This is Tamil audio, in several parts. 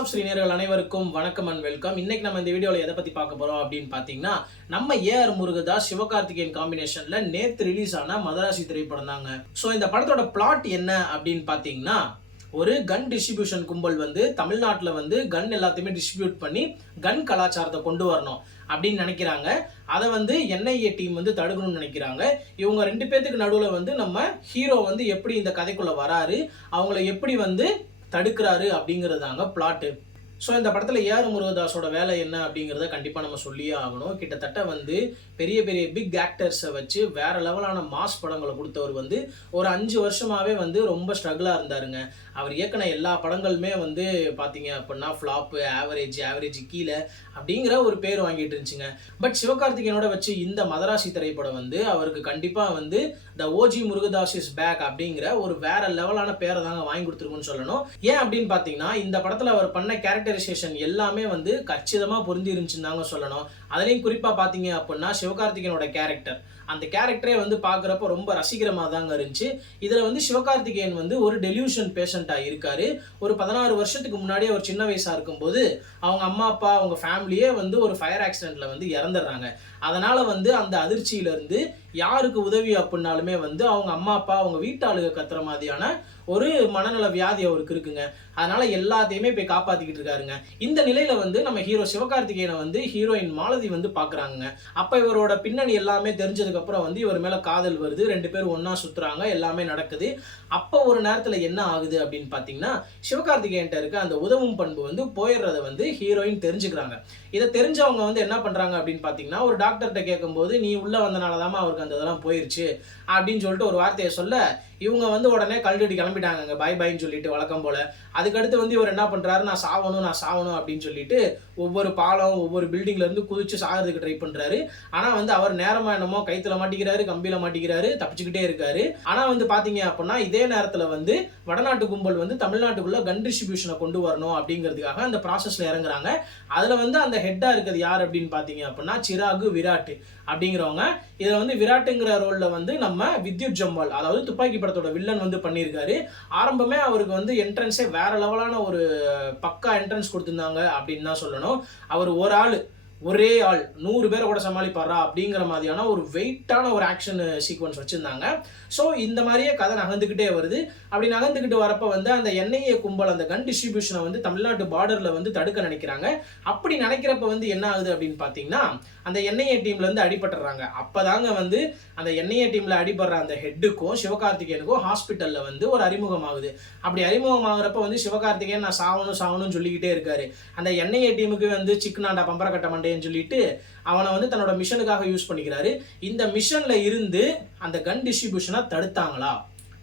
ஆஃப் ஸ்ரீநேர்கள் அனைவருக்கும் வணக்கம் அண்ட் வெல்கம். இன்னைக்கு நம்ம இந்த வீடியோவில் எதை பற்றி பார்க்க போகிறோம் அப்படின்னு பார்த்தீங்கன்னா, நம்ம ஏஆர் முருகதாஸ் சிவகார்த்திகேயன் காம்பினேஷனில் நேற்று ரிலீஸ் ஆன மதராசி திரைப்படம் தாங்க. ஸோ இந்த படத்தோட பிளாட் என்ன அப்படின்னு பார்த்தீங்கன்னா, ஒரு கன் டிஸ்ட்ரிபியூஷன் கும்பல் வந்து தமிழ்நாட்டில் வந்து கன் எல்லாத்தையுமே டிஸ்ட்ரிபியூட் பண்ணி கன் கலாச்சாரத்தை கொண்டு வரணும் அப்படின்னு நினைக்கிறாங்க. அதை வந்து என்ஐஏ டீம் வந்து தடுக்கணும்னு நினைக்கிறாங்க. இவங்க ரெண்டு பேர்த்துக்கு நடுவில் வந்து நம்ம ஹீரோ வந்து எப்படி இந்த கதைக்குள்ளே வராரு, அவங்கள எப்படி வந்து தடுக்கிறாரு அப்படிங்கிறதாங்க பிளாட்டு. ஸோ இந்த படத்தில் ஏஆர் முருகதாஸோட வேலை என்ன அப்படிங்கிறத கண்டிப்பாக நம்ம சொல்லியே ஆகணும். கிட்டத்தட்ட வந்து பெரிய பெரிய பிக் ஆக்டர்ஸை வச்சு வேற லெவலான மாஸ் படங்களை கொடுத்தவர் வந்து ஒரு 5 வருஷமாகவே வந்து ரொம்ப ஸ்ட்ரகிளாக இருந்தாருங்க. அவர் இயக்குன எல்லா படங்களுமே வந்து பார்த்தீங்க அப்படின்னா ஃப்ளாப்பு, ஆவரேஜ் கீழே அப்படிங்கிற ஒரு பேர் வாங்கிட்டு இருந்துச்சுங்க. பட் சிவகார்த்திகேயனோட வச்சு இந்த மதராசி திரைப்படம் வந்து அவருக்கு கண்டிப்பாக வந்து the OG Murugadoss is back அப்படிங்கிற ஒரு வேற லெவலான பேரை தாங்க வாங்கி கொடுத்துருக்குன்னு சொல்லணும். ஏன் அப்படின்னு பார்த்தீங்கன்னா, இந்த படத்தில் அவர் பண்ண கேரக்டரைசேஷன் எல்லாமே வந்து கச்சிதமாக பொருந்தி இருந்துச்சுன்னு தாங்க சொல்லணும். அதுலேயும் குறிப்பாக பார்த்தீங்க அப்படின்னா சிவகார்த்திகேயனோட கேரக்டர், அந்த கேரக்டரே வந்து பார்க்குறப்ப ரொம்ப ரசிக்கிறமாக தாங்க இருந்துச்சு. இதில் வந்து சிவகார்த்திகேயன் வந்து ஒரு டெலியூஷன் பேஷண்ட்டாக இருக்காரு. ஒரு 16 வருஷத்துக்கு முன்னாடி அவர் சின்ன வயசாக இருக்கும்போது அவங்க அம்மா அப்பா அவங்க ஃபேமிலியே வந்து ஒரு ஃபயர் ஆக்சிடெண்ட்டில் வந்து இறந்துடுறாங்க. அதனால் வந்து அந்த அதிர்ச்சியிலேருந்து யாருக்கு உதவி அப்படின்னாலுமே வந்து அவங்க அம்மா அப்பா அவங்க வீட்டாளுக கத்துற மாதிரியான ஒரு மனநல வியாதி அவருக்கு இருக்குங்க. அதனால எல்லாத்தையுமே போய் காப்பாத்திக்கிட்டு இருக்காருங்க. இந்த நிலையில வந்து நம்ம ஹீரோ சிவகார்த்திகேயனை வந்து ஹீரோயின் மாலதி வந்து பாக்குறாங்க. அப்ப இவரோட பின்னணி எல்லாமே தெரிஞ்சதுக்கு அப்புறம் வந்து இவர் மேல காதல் வருது. 2 பேரும் ஒன்னா சுத்துறாங்க, எல்லாமே நடக்குது. அப்ப ஒரு நேரத்துல என்ன ஆகுது அப்படின்னு பாத்தீங்கன்னா, சிவகார்த்திகேயன்ட்ட இருக்க அந்த உதவும் பண்பு வந்து போயிடுறத வந்து ஹீரோயின் தெரிஞ்சுக்கிறாங்க. இதை தெரிஞ்சவங்க வந்து என்ன பண்றாங்க அப்படின்னு பாத்தீங்கன்னா, ஒரு டாக்டர்கிட்ட கேட்கும்போது நீ உள்ள வந்தனாலதான் அவருக்கு அந்த இதெல்லாம் போயிருச்சு அப்படின்னு சொல்லிட்டு ஒரு வார்த்தையை சொல்ல, இவங்க வந்து உடனே கழட்டி கிளம்பிட்டாங்க பாய் பாய்ன்னு சொல்லிட்டு வழக்கம் போல. அதுக்கடுத்து வந்து இவர் என்ன பண்றாரு, நான் சாவணும் அப்படின்னு சொல்லிட்டு ஒவ்வொரு பாலம் ஒவ்வொரு பில்டிங்ல இருந்து குதிச்சு சாகிறதுக்கு ட்ரை பண்றாரு. ஆனா வந்து அவர் நேரமா என்னமோ கைத்துல மாட்டிக்கிறாரு, கம்பியில மாட்டிக்கிறாரு, தப்பிச்சுக்கிட்டே இருக்காரு. ஆனா வந்து பாத்தீங்க அப்படின்னா இதே நேரத்துல வந்து வடநாட்டு கும்பல் வந்து தமிழ்நாட்டுக்குள்ள கன் டிஸ்ட்ரிபியூஷனை கொண்டு வரணும் அப்படிங்கிறதுக்காக அந்த ப்ராசஸ்ல இறங்குறாங்க. அதுல வந்து அந்த ஹெட்டா இருக்கிறது யார் அப்படின்னு பாத்தீங்க அப்படின்னா சிராகு விராட் அப்படிங்கிறவங்க. இதுல வந்து விராட்டுங்கிற ரோல்ல வந்து நம்ம வித்யுத் ஜம்வால், அதாவது துப்பாக்கி படத்தோட வில்லன் வந்து பண்ணியிருக்காரு. ஆரம்பமே அவருக்கு வந்து என்ட்ரன்ஸே வேற லெவலான ஒரு பக்கா என்ட்ரன்ஸ் கொடுத்திருந்தாங்க அப்படின்னு தான் சொல்லணும். அவர் ஒரே ஆள் 100 பேரை கூட சமாளிப்பாரா அப்படிங்கிற மாதிரியான ஒரு வெயிட்டான ஒரு ஆக்ஷன் சீக்வன்ஸ் வச்சிருந்தாங்க. ஸோ இந்த மாதிரியே கதை நகர்ந்துக்கிட்டே வருது. அப்படி நகர்ந்துக்கிட்டு வரப்ப வந்து அந்த என்ஐஏ கும்பல் அந்த கன் டிஸ்ட்ரிபியூஷனை வந்து தமிழ்நாட்டு பார்டர்ல வந்து தடுக்க நினைக்கிறாங்க. அப்படி நினைக்கிறப்ப வந்து என்ன ஆகுது அப்படின்னு பார்த்தீங்கன்னா, அந்த என்ஐஏ டீம்ல இருந்து அடிபட்டுறாங்க. அப்பதாங்க வந்து அந்த என்ஐஏ டீம்ல அடிபடுற அந்த ஹெட்டுக்கும் சிவகார்த்திகேயனுக்கும் ஹாஸ்பிட்டல்ல வந்து ஒரு அறிமுகம் ஆகுது. அப்படி அறிமுகமாகறப்ப வந்து சிவகார்த்திகேயன் நான் சாவணும்னு சொல்லிக்கிட்டே இருக்காரு. அந்த என்ஐஏ டீமுக்கு வந்து சிக்கனாண்டா பம்பர கட்ட மண்டேன்னு சொல்லிட்டு அவனை வந்து தன்னோட மிஷனுக்காக யூஸ் பண்ணிக்கிறாரு. இந்த மிஷன்ல இருந்து அந்த கன் டிஸ்ட்ரிபியூஷனை தடுத்தாங்களா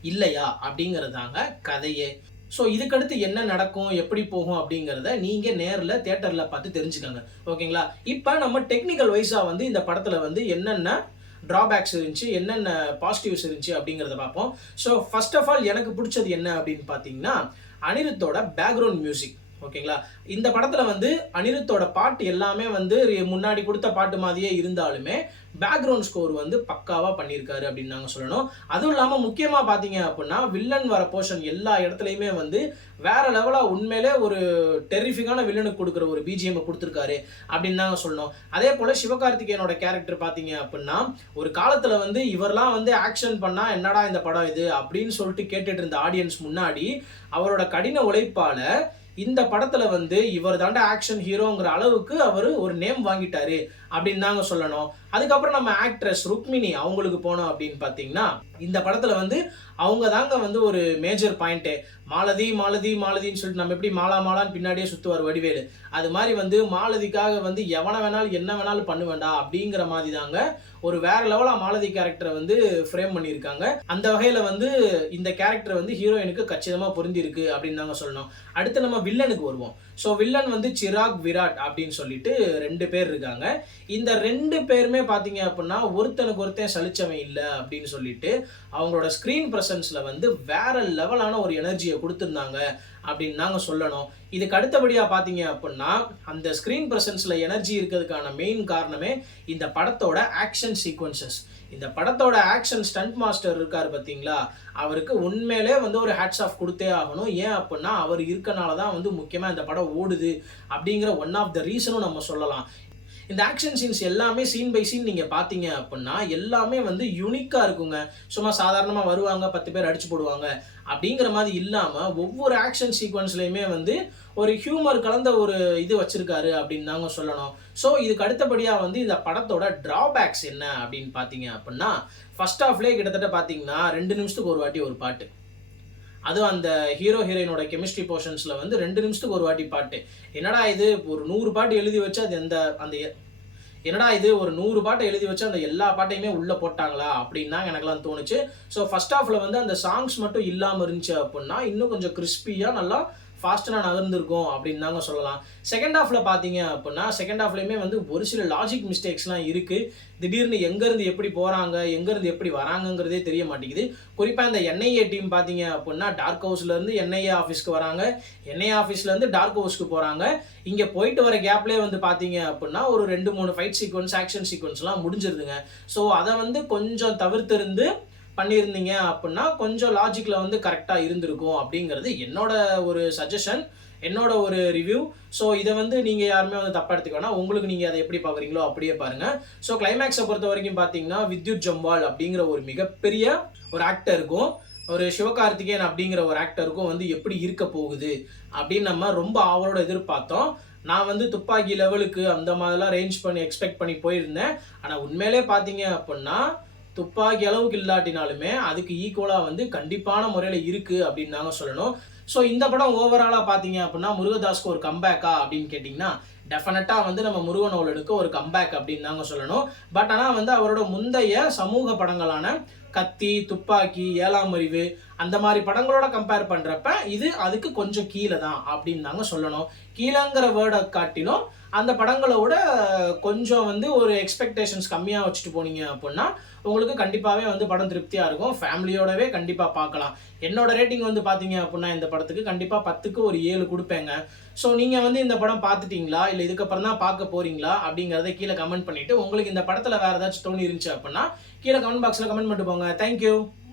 இல்லையா அப்படிங்கிறதாங்க கதையே. ஸோ இதுக்கடுத்து என்ன நடக்கும், எப்படி போகும் அப்படிங்கிறத நீங்கள் நேரில் தியேட்டரில் பார்த்து தெரிஞ்சுக்கோங்க. ஓகேங்களா? இப்போ நம்ம டெக்னிக்கல் வைஸாக வந்து இந்த படத்தில் வந்து என்னென்ன ட்ராபேக்ஸ் இருந்துச்சு, என்னென்ன பாசிட்டிவ்ஸ் இருந்துச்சு அப்படிங்கிறத பார்ப்போம். ஸோ ஃபர்ஸ்ட் ஆஃப் ஆல் எனக்கு பிடிச்சது என்ன அப்படின்னு பார்த்தீங்கன்னா, அனிருத்தோட பேக்ரவுண்ட் மியூசிக். ஓகேங்களா? இந்த படத்துல வந்து அனிருத்தோட பாட்டு எல்லாமே வந்து முன்னாடி கொடுத்த பாட்டு மாதிரியே இருந்தாலுமே பேக்ரவுண்ட் ஸ்கோர் வந்து பக்காவா பண்ணியிருக்காரு அப்படின்னு நாங்கள் சொல்லணும். அதுவும் இல்லாமல் முக்கியமா பார்த்தீங்க அப்படின்னா வில்லன் வர போர்ஷன் எல்லா இடத்துலையுமே வந்து வேற லெவலா உண்மையிலே ஒரு டெரிஃபிக்கான வில்லனுக்கு கொடுக்குற ஒரு பிஜிஎம் கொடுத்துருக்காரு அப்படின்னு தாங்க சொல்லணும். அதே போல சிவகார்த்திகேயனோட கேரக்டர் பார்த்தீங்க அப்படின்னா, ஒரு காலத்துல வந்து இவரெல்லாம் வந்து ஆக்ஷன் பண்ணா என்னடா இந்த படம் இது அப்படின்னு சொல்லிட்டு கேட்டுட்டு இருந்த ஆடியன்ஸ் முன்னாடி அவரோட கடின உழைப்பால இந்த படத்துல வந்து இவர் தாண்ட ஆக்ஷன் ஹீரோங்கிற அளவுக்கு அவர் ஒரு நேம் வாங்கிட்டாரு அப்படின்னு தாங்க சொல்லணும். அதுக்கப்புறம் நம்ம ஆக்ட்ரஸ் ருக்மிணி அவங்களுக்கு போனோம் அப்படின்னு பார்த்தீங்கன்னா, இந்த படத்துல வந்து அவங்க தாங்க வந்து ஒரு மேஜர் பாயிண்ட்டு. மாலதின்னு சொல்லிட்டு நம்ம எப்படி மாலான்னு பின்னாடியே சுத்துவார் வடிவேலு, அது மாதிரி வந்து மாலதிக்காக வந்து எவனை வேணாலும் என்ன வேணாலும் பண்ணுவேண்டா அப்படிங்கிற மாதிரி தாங்க ஒரு வேற லெவலா மாலதி கேரக்டரை வந்து ஃப்ரேம் பண்ணியிருக்காங்க. அந்த வகையில வந்து இந்த கேரக்டர் வந்து ஹீரோயினுக்கு கச்சிதமா பொருந்தி இருக்கு அப்படின்னு தாங்க சொல்லணும். அடுத்து நம்ம வில்லனுக்கு வருவோம். ஸோ வில்லன் வந்து சிராக் விராட் அப்படின்னு சொல்லிட்டு 2 பேர் இருக்காங்க. இந்த 2 பேருமே பார்த்தீங்க அப்படின்னா ஒருத்தனுக்கு ஒருத்தன் சலிச்சவன் இல்லை அப்படின்னு சொல்லிட்டு அவங்களோட ஸ்க்ரீன் ப்ரெசன்ஸ்ல வந்து வேற லெவலான ஒரு எனர்ஜியை கொடுத்துருந்தாங்க அப்படின்னு நாங்கள் சொல்லணும். இதுக்கு அடுத்தபடியாக பார்த்தீங்க அப்படின்னா அந்த ஸ்க்ரீன் ப்ரெசன்ஸில் எனர்ஜி இருக்கிறதுக்கான மெயின் காரணமே இந்த படத்தோட ஆக்ஷன் சீக்வன்சஸ். இந்த படத்தோட ஆக்ஷன் ஸ்டண்ட் மாஸ்டர் இருக்காரு பார்த்தீங்களா, அவருக்கு உண்மையிலே வந்து ஒரு ஹேட்ஸ் ஆஃப் கொடுத்தே ஆகணும். ஏன் அப்படின்னா அவர் இருக்கனால தான் வந்து முக்கியமாக இந்த படம் ஓடுது அப்படிங்கிற ஒன் ஆஃப் த ரீசனும் நம்ம சொல்லலாம். இந்த ஆக்ஷன் சீன்ஸ் எல்லாமே சீன் பை சீன் நீங்கள் பார்த்தீங்க அப்படின்னா எல்லாமே வந்து யூனிக்காக இருக்குங்க. சும்மா சாதாரணமாக வருவாங்க 10 பேர் அடிச்சு போடுவாங்க அப்படிங்கிற மாதிரி இல்லாமல் ஒவ்வொரு ஆக்ஷன் சீக்வன்ஸ்லையுமே வந்து ஒரு ஹியூமர் கலந்த ஒரு இது வச்சிருக்காரு அப்படின்னு தாங்க சொல்லணும். ஸோ இதுக்கு அடுத்தபடியாக வந்து இந்த படத்தோட டிராபேக்ஸ் என்ன அப்படின்னு பார்த்தீங்க அப்படின்னா, ஃபர்ஸ்ட் ஹாஃப்லேயே கிட்டத்தட்ட பார்த்தீங்கன்னா 2 நிமிஷத்துக்கு ஒரு வாட்டி ஒரு பாட்டு. அதுவும் அந்த ஹீரோ ஹீரோயினோட கெமிஸ்ட்ரி போர்ஷன்ஸில் வந்து 2 நிமிஷத்துக்கு ஒரு வாட்டி பாட்டு. என்னடா இது ஒரு 100 பாட்டு எழுதி வச்சு அது என்னடா இது ஒரு 100 பாட்டை எழுதி வச்சு அந்த எல்லா பாட்டையுமே உள்ளே போட்டாங்களா அப்படின்னு தான் எனக்குலாம் தோணுச்சு. ஸோ ஃபர்ஸ்ட் ஹாஃபில் வந்து அந்த சாங்ஸ் மட்டும் இல்லாமல் இருந்துச்சு அப்படின்னா இன்னும் கொஞ்சம் கிறிஸ்பியாக நல்லா ஃபாஸ்ட்டாக நகர்ந்துருக்கும் அப்படின்னு தாங்க சொல்லலாம். செகண்ட் ஹாஃபில் பார்த்தீங்க அப்படின்னா செகண்ட் ஹாஃப்லேயுமே வந்து ஒரு சில லாஜிக் மிஸ்டேக்ஸ்லாம் இருக்குது. திடீர்னு எங்கேருந்து எப்படி போகிறாங்க, எங்கேருந்து எப்படி வராங்கங்கிறதே தெரிய மாட்டேங்குது. குறிப்பாக இந்த என்ஐஏ டீம் பார்த்தீங்க அப்படின்னா டார்க் ஹவுஸ்லேருந்து என்ஐஏ ஆஃபீஸ்க்கு வராங்க, என்ஐஏ ஆஃபீஸ்லேருந்து டார்க் ஹவுஸ்க்கு போகிறாங்க. இங்கே போயிட்டு வர கேப்லேயே வந்து பார்த்தீங்க அப்படின்னா ஒரு 2-3 ஃபைட் சீக்வன்ஸ் ஆக்ஷன் சீக்வன்ஸ்லாம் முடிஞ்சிருதுங்க. ஸோ அதை வந்து கொஞ்சம் தவிர்த்திருந்து பண்ணியிருந்தீங்க அப்படின்னா கொஞ்சம் லாஜிக்கில் வந்து கரெக்டாக இருந்திருக்கும் அப்படிங்கிறது என்னோட ஒரு சஜஷன், என்னோட ஒரு ரிவ்யூ. ஸோ இதை வந்து நீங்கள் யாருமே வந்து தப்பாக எடுத்துக்க வேணாம். உங்களுக்கு நீங்கள் அதை எப்படி பார்க்குறீங்களோ அப்படியே பாருங்கள். ஸோ கிளைமேக்ஸை பொறுத்த வரைக்கும் பார்த்தீங்கன்னா வித்யுத் ஜம்வால் அப்படிங்கிற ஒரு மிகப்பெரிய ஒரு ஆக்டருக்கும் ஒரு சிவகார்த்திகேயன் அப்படிங்கிற ஒரு ஆக்டருக்கும் வந்து எப்படி இருக்க போகுது அப்படின்னு நம்ம ரொம்ப ஆவலோட எதிர்பார்த்தோம். நான் வந்து துப்பாக்கி லெவலுக்கு அந்த மாதிரிலாம் ரேஞ்ச் பண்ணி எக்ஸ்பெக்ட் பண்ணி போயிருந்தேன். ஆனால் உண்மையிலே பார்த்தீங்க அப்படின்னா துப்பாக்கி அளவுக்கு இல்லாட்டினாலுமே அதுக்கு ஈக்குவலாக வந்து கண்டிப்பான முறையில் இருக்குது அப்படின்னு தாங்க சொல்லணும். ஸோ இந்த படம் ஓவராலாக பார்த்தீங்க அப்படின்னா முருகதாஸ்க்கு ஒரு கம்பேக்கா அப்படின்னு கேட்டிங்கன்னா டெஃபினட்டாக வந்து நம்ம முருகனோலனுக்கு ஒரு கம்பேக் அப்படின்னு தாங்க சொல்லணும். பட் ஆனால் வந்து அவரோட முந்தைய சமூக படங்களான கத்தி, துப்பாக்கி, 7ஆம் அறிவு அந்த மாதிரி படங்களோட கம்பேர் பண்ணுறப்ப இது அதுக்கு கொஞ்சம் கீழே தான் அப்படின்னு தாங்க சொல்லணும். கீழேங்கிற வேர்டை காட்டிலும் அந்த படங்களோட கொஞ்சம் வந்து ஒரு எக்ஸ்பெக்டேஷன்ஸ் கம்மியாக வச்சுட்டு போனீங்க அப்படின்னா உங்களுக்கு கண்டிப்பாகவே வந்து படம் திருப்தியாக இருக்கும். ஃபேமிலியோடவே கண்டிப்பாக பார்க்கலாம். என்னோட ரேட்டிங் வந்து பார்த்தீங்க அப்படின்னா இந்த படத்துக்கு கண்டிப்பாக 10க்கு ஒரு 7 கொடுப்பேங்க. ஸோ நீங்கள் வந்து இந்த படம் பார்த்துட்டீங்களா இல்லை இதுக்கப்புறம் தான் பார்க்க போகிறீங்களா அப்படிங்கிறத கீழே கமெண்ட் பண்ணிவிட்டு உங்களுக்கு இந்த படத்தில் வேறு ஏதாச்சும் தோணி இருந்துச்சு அப்படின்னா கீழே கமெண்ட் பாக்ஸில் கமெண்ட் பண்ணிட்டு போங்க. தேங்க்யூ.